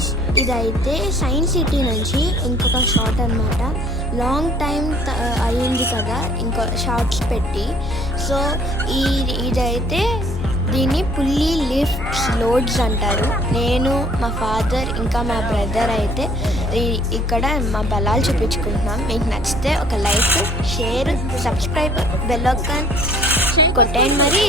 Friends, ఇదైతే science city నుంచి ఇంకొక షాట్ అనమాట. లాంగ్ టైం అయ్యింది కదా ఇంకో షార్ట్స్ పెట్టి. సో ఇదైతే దీన్ని పుల్లీ లిఫ్ట్స్ లోడ్స్ అంటారు. నేను, మా ఫాదర్ ఇంకా మా బ్రదర్ అయితే ఇక్కడ మా బలాలు చూపించుకుంటున్నాం. మీకు నచ్చితే ఒక like, share, subscribe, bell icon కొట్టండి మరి.